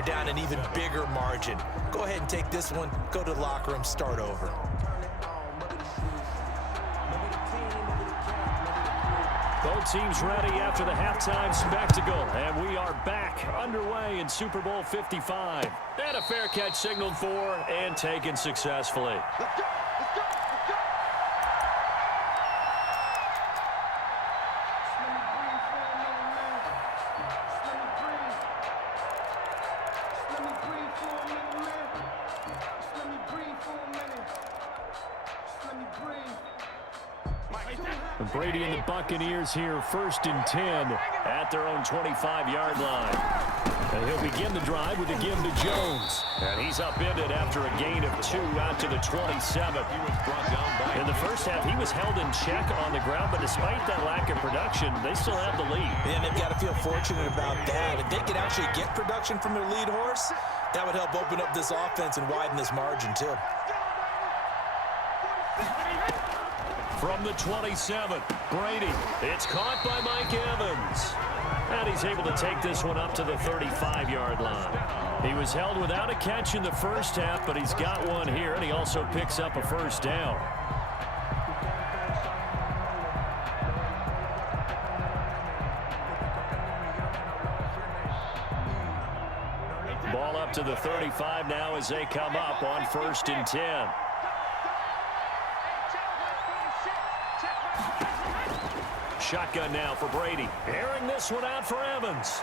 you're down an even bigger margin. Go ahead and take this one, go to the locker room, start over. Both teams ready after the halftime spectacle, and we are back underway in Super Bowl 55. And a fair catch signaled for and taken successfully. Let's go! Let's go! Let's go! Brady and the Buccaneers here, 1st and 10 at their own 25-yard line. And he'll begin the drive with a give to Jones. And he's upended after a gain of 2 out to the 27. In the first half, he was held in check on the ground, but despite that lack of production, they still have the lead. And they've got to feel fortunate about that. If they could actually get production from their lead horse, that would help open up this offense and widen this margin, too. From the 27, Brady. It's caught by Mike Evans. And he's able to take this one up to the 35-yard line. He was held without a catch in the first half, but he's got one here, and he also picks up a first down. Ball up to the 35 now as they come up on 1st and 10. Shotgun now for Brady. Airing this one out for Evans.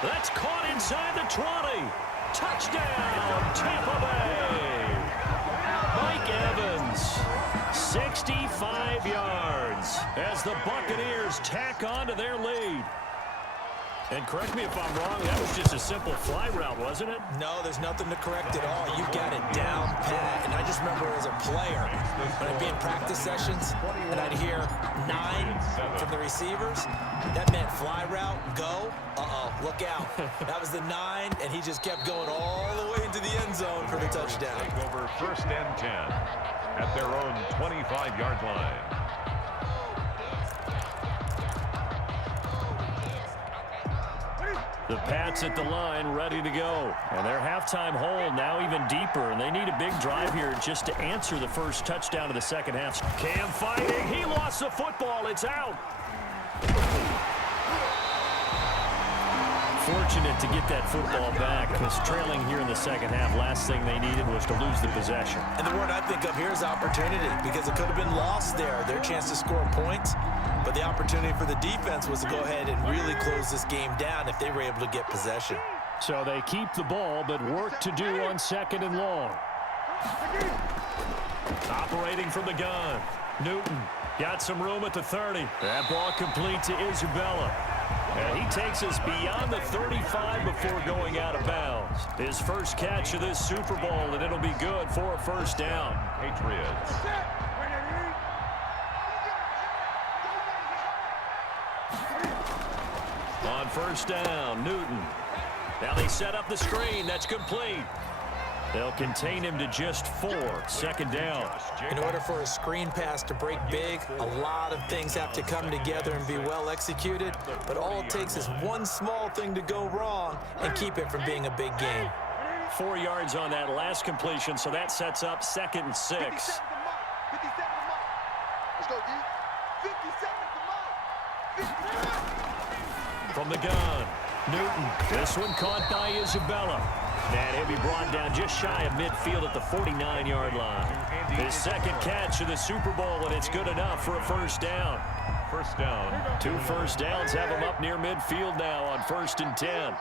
That's caught inside the 20. Touchdown, Tampa Bay. Mike Evans, 65 yards as the Buccaneers tack on to their lead. And correct me if I'm wrong, that was just a simple fly route, wasn't it? No, there's nothing to correct at all. You got it down pat. And I just remember as a player, when I'd be in practice sessions, and I'd hear 9 from the receivers, that meant fly route, go, look out. That was the 9, and he just kept going all the way into the end zone for the touchdown. Take over 1st and 10 at their own 25-yard line. The Pats at the line, ready to go. And their halftime hole now even deeper, and they need a big drive here just to answer the first touchdown of the second half. Cam fighting. He lost the football. It's out. Fortunate to get that football back, because trailing here in the second half, last thing they needed was to lose the possession. And the word I think of here is opportunity, because it could have been lost there, their chance to score points. But the opportunity for the defense was to go ahead and really close this game down if they were able to get possession. So they keep the ball, but work to do on 2nd and long. Operating from the gun. Newton got some room at the 30. That ball complete to Isabella. And he takes us beyond the 35 before going out of bounds. His first catch of this Super Bowl, and it'll be good for a first down. Patriots. On 1st down, Newton. Now they set up the screen. That's complete. They'll contain him to just 4. 2nd down. In order for a screen pass to break big, a lot of things have to come together and be well executed. But all it takes is one small thing to go wrong and keep it from being a big game. 4 yards on that last completion, so that sets up 2nd and 6. 57 to mark. Let's go, D. 57 to mark. From the gun, Newton. This one caught by Isabella. And he'll be brought down just shy of midfield at the 49-yard line. His 2nd catch of the Super Bowl, and it's good enough for a first down. 1st down. 2 first downs have him up near midfield now on 1st and 10.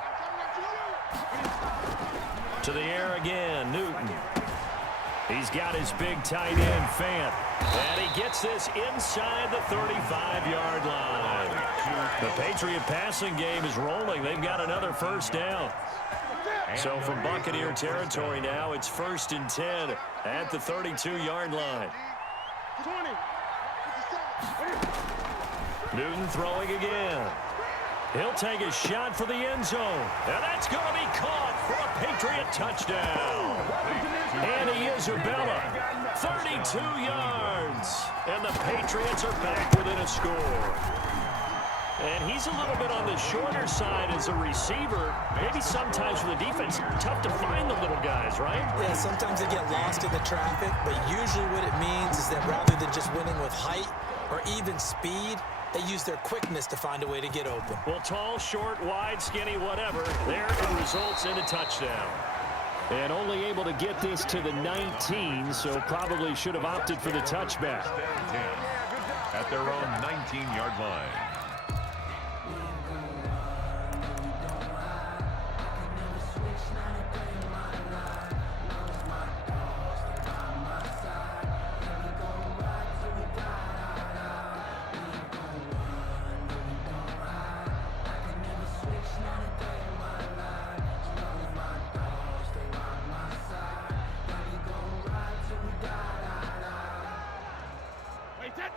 To the air again, Newton. He's got his big tight end, Fant. And he gets this inside the 35-yard line. The Patriot passing game is rolling. They've got another first down. So from Buccaneer territory now, it's 1st and 10 at the 32-yard line. Newton throwing again. He'll take a shot for the end zone. And that's going to be caught for a Patriot touchdown. Andy Isabella, 32 yards. And the Patriots are back within a score. And he's a little bit on the shorter side as a receiver. Maybe sometimes for the defense, tough to find the little guys, right? Yeah, sometimes they get lost in the traffic, but usually what it means is that rather than just winning with height or even speed, they use their quickness to find a way to get open. Well, tall, short, wide, skinny, whatever, there it results in a touchdown. And only able to get this to the 19, so probably should have opted for the touchback. At their own 19-yard line.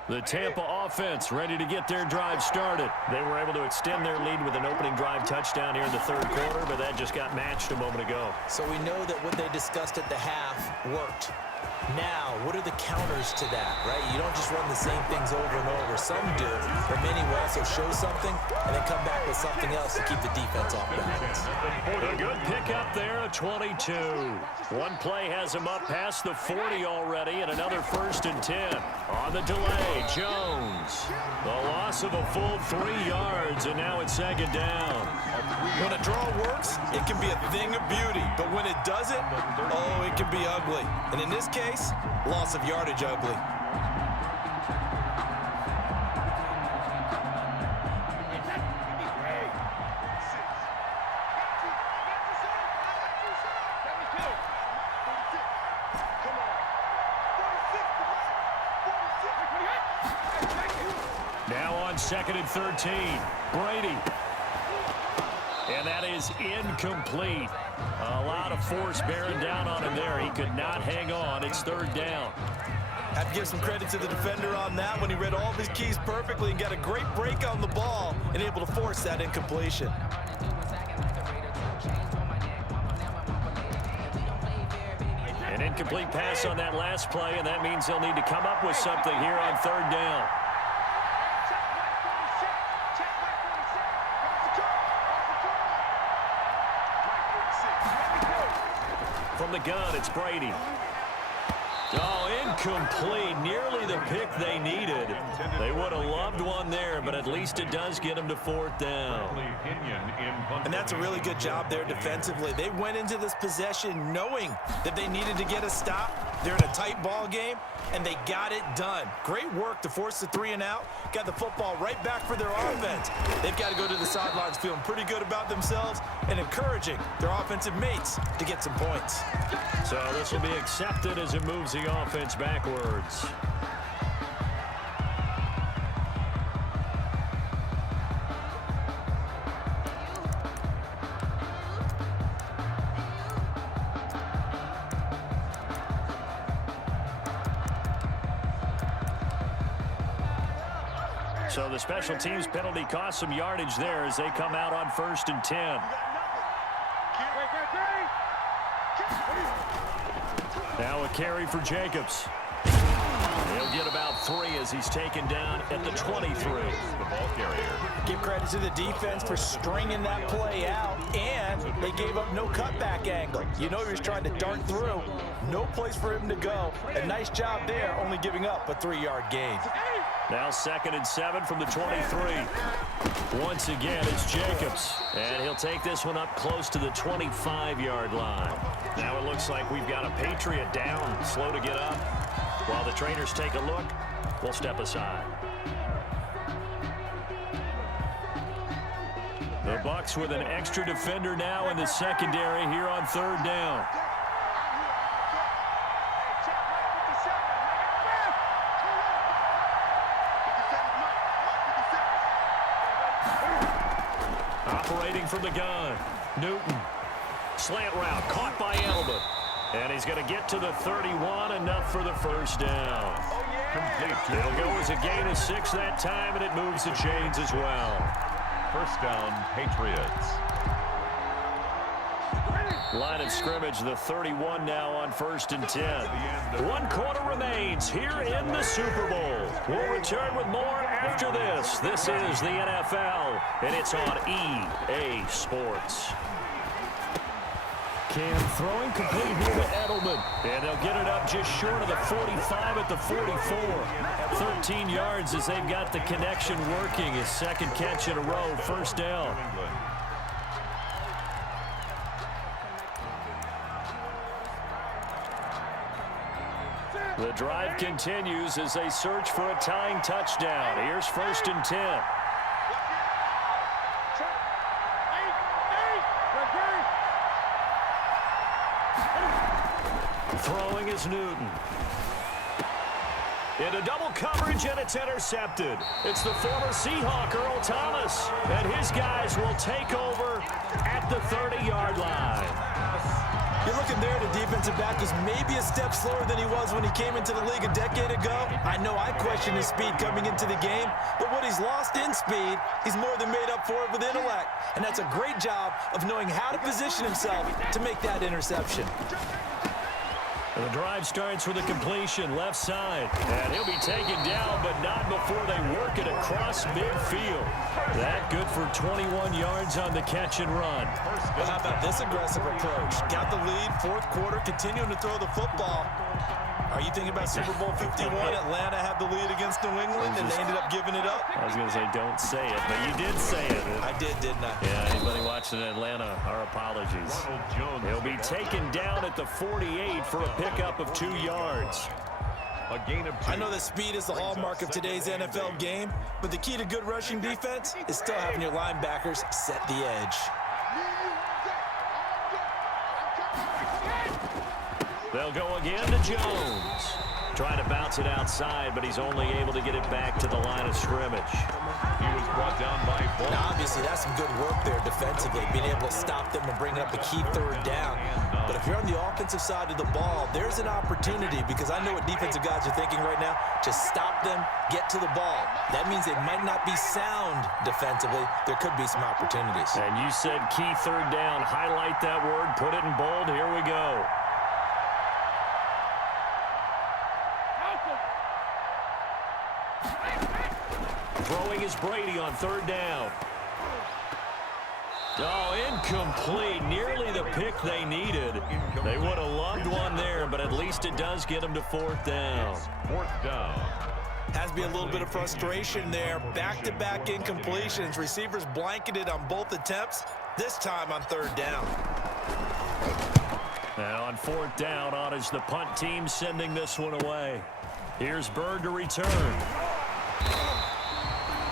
The Tampa offense ready to get their drive started. They were able to extend their lead with an opening drive touchdown here in the third quarter, but that just got matched a moment ago. So we know that what they discussed at the half worked. Now, what are the counters to that, right? You don't just run the same things over and over. Some do, but many will also show something and then come back with something else to keep the defense off balance. A good pickup there, a 22. One play has him up past the 40 already, and another 1st and 10. On the delay, Jones. The loss of a full 3 yards, and now it's 2nd down. When a draw works, it can be a thing of beauty, but when it doesn't, oh, it can be ugly. And in this case, loss of yardage ugly. Now on 2nd and 13, Brady. And that is incomplete. A lot of force bearing down on him there. He could not hang on. It's 3rd down. Have to give some credit to the defender on that when he read all of his keys perfectly and got a great break on the ball and able to force that incompletion. An incomplete pass on that last play, and that means they'll need to come up with something here on 3rd down. From the gun, it's Brady. Oh, incomplete. Nearly the pick they needed. They would have loved one there, but at least it does get them to 4th down. And that's a really good job there defensively. They went into this possession knowing that they needed to get a stop. They're in a tight ball game, and they got it done. Great work to force the 3 and out. Got the football right back for their offense. They've got to go to the sidelines feeling pretty good about themselves and encouraging their offensive mates to get some points. So this will be accepted as it moves the offense backwards. So the special teams penalty cost some yardage there as they come out on 1st and 10. Now a carry for Jacobs. He'll get about 3 as he's taken down at the 23. The ball carrier. Give credit to the defense for stringing that play out, and they gave up no cutback angle. You know he was trying to dart through. No place for him to go. A nice job there, only giving up a 3-yard gain. Now 2nd and 7 from the 23. Once again, it's Jacobs. And he'll take this one up close to the 25-yard line. Now it looks like we've got a Patriot down, slow to get up. While the trainers take a look, we'll step aside. The Bucs with an extra defender now in the secondary here on 3rd down. Operating from the gun, Newton. Slant route, caught by Elba. And he's going to get to the 31, enough for the 1st down. Complete. It'll go as a gain of 6 that time, and it moves the chains as well. 1st down, Patriots. Line of scrimmage, the 31 now on 1st and 10. 1 quarter remains here in the Super Bowl. We'll return with more after this. This is the NFL, and it's on EA Sports. Cam throwing complete here to Edelman. And they'll get it up just short of the 45 at the 44. 13 yards as they've got the connection working. His second catch in a row, first down. The drive continues as they search for a tying touchdown. Here's 1st and 10. Throwing is Newton. Into double coverage, and it's intercepted. It's the former Seahawk, Earl Thomas, and his guys will take over at the 30-yard line. You're looking there, the defensive back was maybe a step slower than he was when he came into the league a decade ago. I know I questioned his speed coming into the game, but what he's lost in speed, he's more than made up for it with intellect. And that's a great job of knowing how to position himself to make that interception. The drive starts with a completion, left side. And he'll be taken down, but not before they work it across midfield. That good for 21 yards on the catch and run. Well, how about this aggressive approach? Got the lead, 4th quarter, continuing to throw the football. Are you thinking about Super Bowl 51? Atlanta had the lead against New England, and they ended up giving it up? I was going to say don't say it, but you did say it. I did, didn't I? Yeah, anybody watching Atlanta, our apologies. He'll be taken down at the 48 for a pickup of 2 yards. A gain of 2. I know that speed is the hallmark of today's NFL game, but the key to good rushing defense is still having your linebackers set the edge. They'll go again to Jones. Trying to bounce it outside, but he's only able to get it back to the line of scrimmage. He was brought down by 4. Now, obviously, that's some good work there defensively, being able to stop them and bring up a key 3rd down. But if you're on the offensive side of the ball, there's an opportunity, because I know what defensive guys are thinking right now. Just stop them, get to the ball. That means they might not be sound defensively. There could be some opportunities. And you said key 3rd down. Highlight that word, put it in bold. Here we go. Throwing is Brady on 3rd down. Oh, incomplete. Nearly the pick they needed. They would have loved one there, but at least it does get them to 4th down. 4th down. Has to be a little bit of frustration there. Back-to-back incompletions. Receivers blanketed on both attempts, this time on 3rd down. Now on 4th down, on is the punt team sending this one away. Here's Bird to return.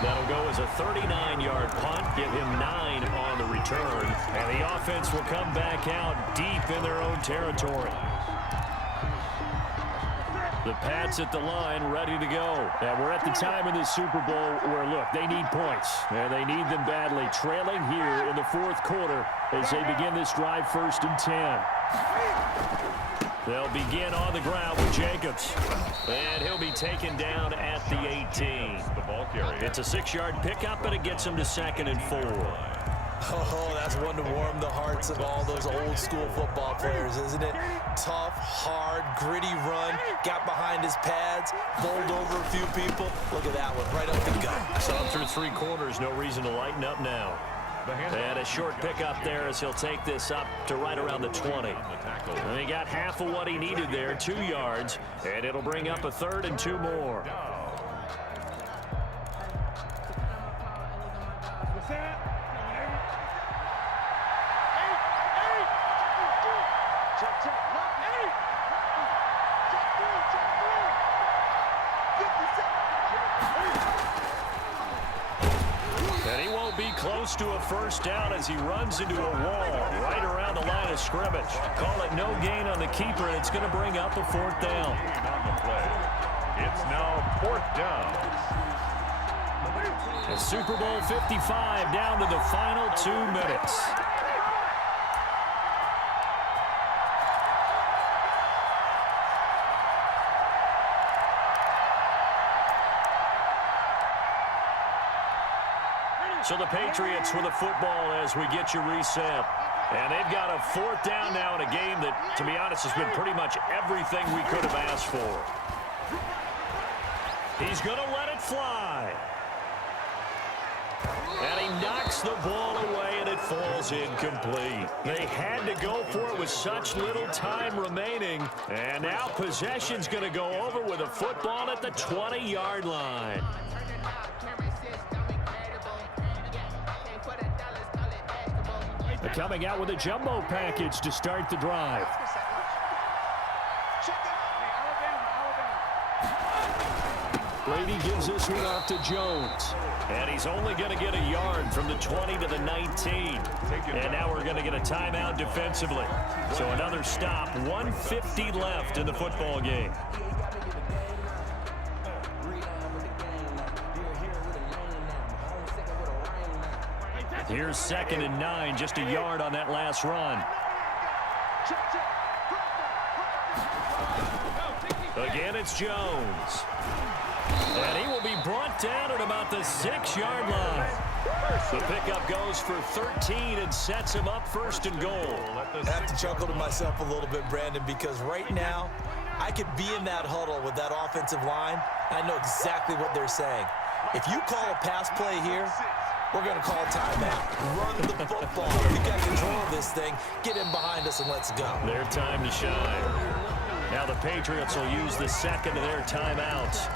That'll go as a 39-yard punt, give him 9 on the return, and the offense will come back out deep in their own territory. The Pats at the line, ready to go. And we're at the time in the Super Bowl where, look, they need points, and they need them badly. Trailing here in the 4th quarter as they begin this drive, 1st and 10. They'll begin on the ground with Jacobs. And he'll be taken down at the 18. It's a 6-yard pickup, but it gets him to 2nd and 4. Oh, that's one to warm the hearts of all those old-school football players, isn't it? Tough, hard, gritty run. Got behind his pads, bowled over a few people. Look at that one, right up the gut. So through 3 quarters, no reason to lighten up now. And a short pickup there as he'll take this up to right around the 20. And he got half of what he needed there, 2 yards, and it'll bring up a 3rd and 2 more. Close to a 1st down as he runs into a wall right around the line of scrimmage. Call it no gain on the keeper, and it's going to bring up a 4th down. It's now 4th down. And Super Bowl 55 down to the final 2 minutes. So the Patriots with the football as we get you reset. And they've got a fourth down now in a game that, to be honest, has been pretty much everything we could have asked for. He's going to let it fly. And he knocks the ball away, and it falls incomplete. They had to go for it with such little time remaining. And now possession's going to go over with a football at the 20-yard line. They're coming out with a jumbo package to start the drive. Brady gives this one off to Jones. And he's only going to get a yard from the 20 to the 19. And now we're going to get a timeout defensively. So another stop, 1:50 left in the football game. Here's 2nd and 9, just a yard on that last run. Again, it's Jones. And he will be brought down at about the 6-yard line. The pickup goes for 13 and sets him up 1st and goal. I have to chuckle to myself a little bit, Brandon, because right now I could be in that huddle with that offensive line. I know exactly what they're saying. If you call a pass play here, we're going to call timeout. Run the football. We got control of this thing. Get in behind us and let's go. Their time to shine. Now the Patriots will use the second of their timeouts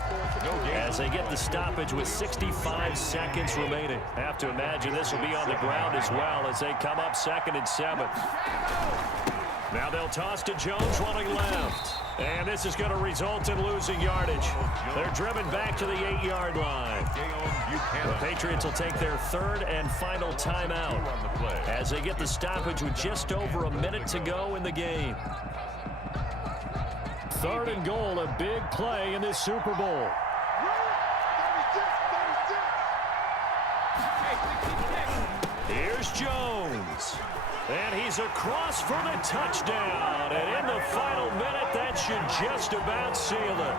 as they get the stoppage with 65 seconds remaining. I have to imagine this will be on the ground as well as they come up 2nd and 7. Now they'll toss to Jones running left. And this is going to result in losing yardage. They're driven back to the 8-yard line. The Patriots will take their 3rd and final timeout as they get the stoppage with just over a minute to go in the game. 3rd and goal, a big play in this Super Bowl. Here's Jones. And he's across for the touchdown. And in the final minute, that should just about seal it.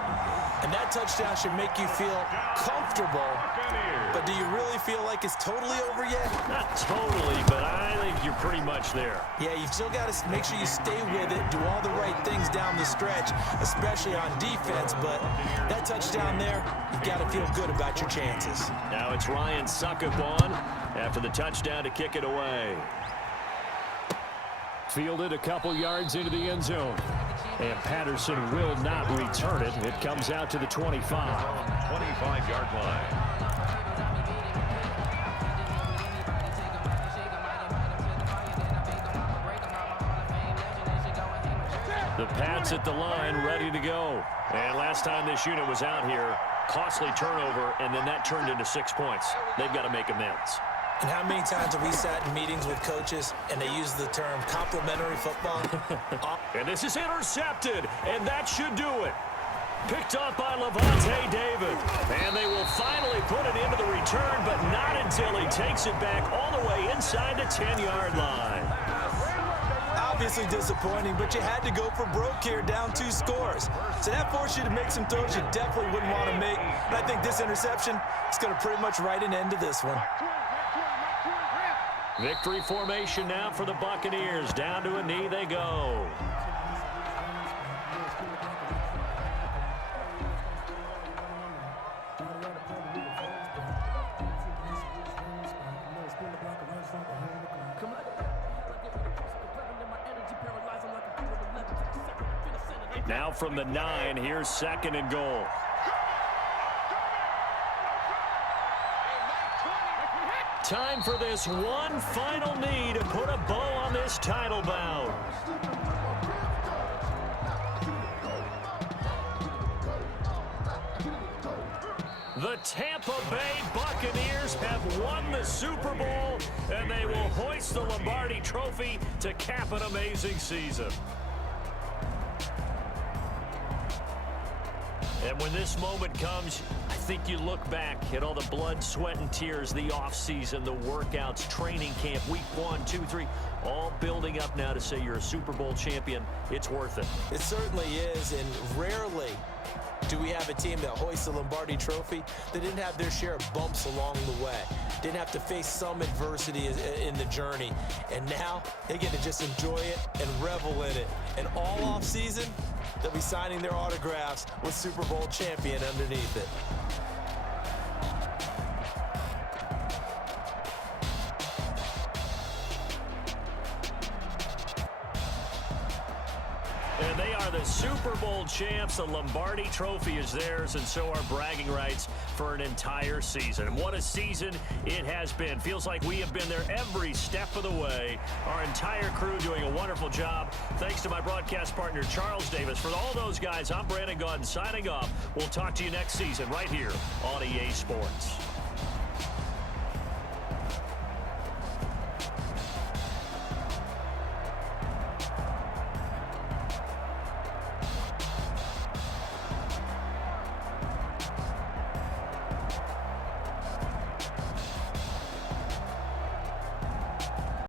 And that touchdown should make you feel comfortable. But do you really feel like it's totally over yet? Not totally, but I think you're pretty much there. Yeah, you've still got to make sure you stay with it, do all the right things down the stretch, especially on defense. But that touchdown there, you've got to feel good about your chances. Now it's Ryan Suckathon after the touchdown to kick it away. Fielded a couple yards into the end zone. And Patterson will not return it. It comes out to the 25. 25-yard line. The Pats at the line, ready to go. And last time this unit was out here, costly turnover, and then that turned into 6 points. They've got to make amends. And how many times have we sat in meetings with coaches and they use the term complimentary football? And this is intercepted, and that should do it. Picked up by Levante David. And they will finally put it into the return, but not until he takes it back all the way inside the 10-yard line. Obviously disappointing, but you had to go for broke here, down 2 scores. So that forced you to make some throws you definitely wouldn't want to make. And I think this interception is going to pretty much write an end to this one. Victory formation now for the Buccaneers. Down to a knee they go. Now from the 9, here's 2nd and goal. Time for this one final knee to put a bow on this title bout. The Tampa Bay Buccaneers have won the Super Bowl, and they will hoist the Lombardi Trophy to cap an amazing season. And when this moment comes, I think you look back at all the blood, sweat, and tears, the offseason, the workouts, training camp, week 1, 2, 3, all building up now to say you're a Super Bowl champion. It's worth it. It certainly is, and rarely do we have a team that hoists a Lombardi trophy that didn't have their share of bumps along the way, didn't have to face some adversity in the journey, and now they get to just enjoy it and revel in it. And all offseason, they'll be signing their autographs with Super Bowl champion underneath it. And they are the Super Bowl champs. The Lombardi trophy is theirs, and so are bragging rights for an entire season. And what a season it has been. Feels like we have been there every step of the way. Our entire crew doing a wonderful job. Thanks to my broadcast partner, Charles Davis. For all those guys, I'm Brandon Gaudin signing off. We'll talk to you next season right here on EA Sports.